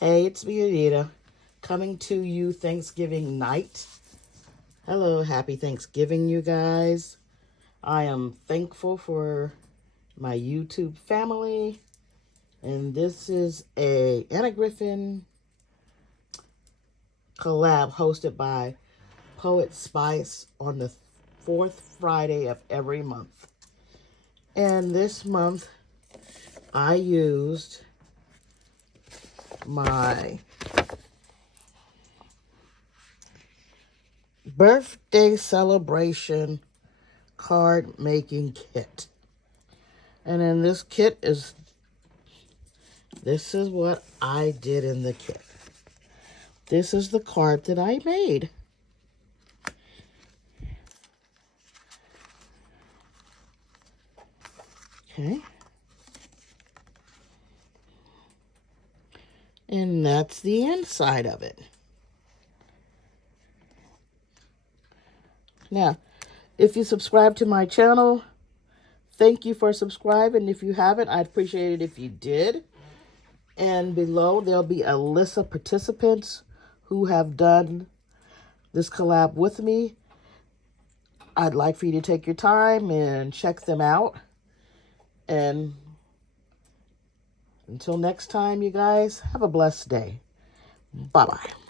Hey, it's me, Anita, coming to you Thanksgiving night. Hello, happy Thanksgiving, you guys. I am thankful for my YouTube family. And this is a Anna Griffin collab hosted by Poetspice on the fourth Friday of every month. And this month, I used my birthday celebration card making kit. And in this kit this is what I did in the kit. This is the card that I made. Okay. And that's the inside of it. Now, if you subscribe to my channel, thank you for subscribing. If you haven't, I'd appreciate it if you did. And below, there'll be a list of participants who have done this collab with me. I'd like for you to take your time and check them out. And until next time, you guys, have a blessed day. Bye-bye.